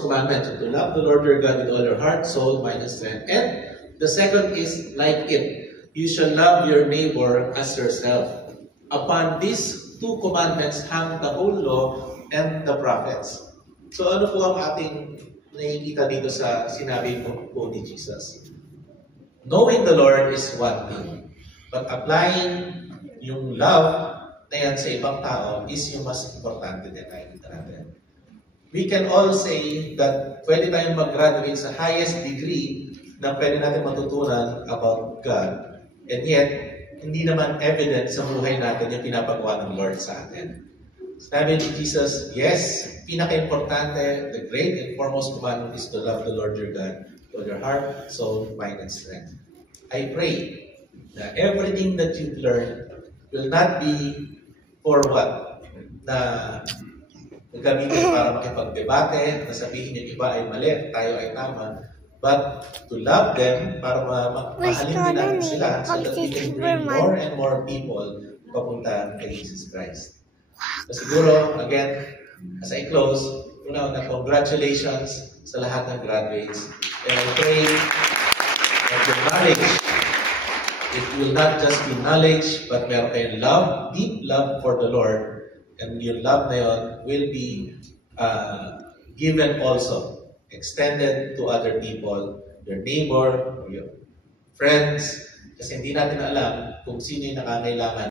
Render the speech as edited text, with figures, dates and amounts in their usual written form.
first commandment, to love the Lord your God with all your heart, soul, mind, and strength. And the second is like it. You shall love your neighbor as yourself. Upon these two commandments hang the whole law and the prophets. So ano po ang ating nakikita dito sa sinabi po ni Jesus? Knowing the Lord is one thing. But applying yung love na yan sa ibang tao is yung mas importante din nakikita natin. We can all say that pwede tayong mag-graduate sa highest degree na pwede natin matutunan about God. And yet, hindi naman evident sa buhay natin yung pinapagawa ng Lord sa atin. Sabi ni Jesus, yes, pinaka-importante, the great and foremost commandment is to love the Lord your God with your heart, soul, mind, and strength. I pray that everything that you've learned will not be for what? Na gamitin para makipagdebate, na sabihin yung iba ay mali, tayo ay tama, but to love them para mahalin din natin sila so that we can bring more and more people papunta kay Jesus Christ. So siguro, again, as I close, una-una, congratulations sa lahat ng graduates. And I pray that your knowledge, it will not just be knowledge, but meron kayong love, deep love for the Lord. And yung love na yun will be given also, extended to other people, your neighbor, or your friends, kasi hindi natin alam kung sino yung nakangailangan